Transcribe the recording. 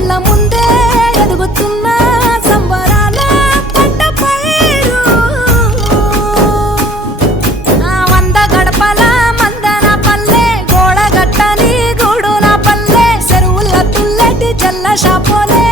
కళ్ళ ముందే ఎదుగుతున్న సంబరాల పంట పైరు వంద గడపల మందన పల్లె గోడ గట్టని గూడున పల్లె చెరువుల తుల్లటి జల్ల షాపోలే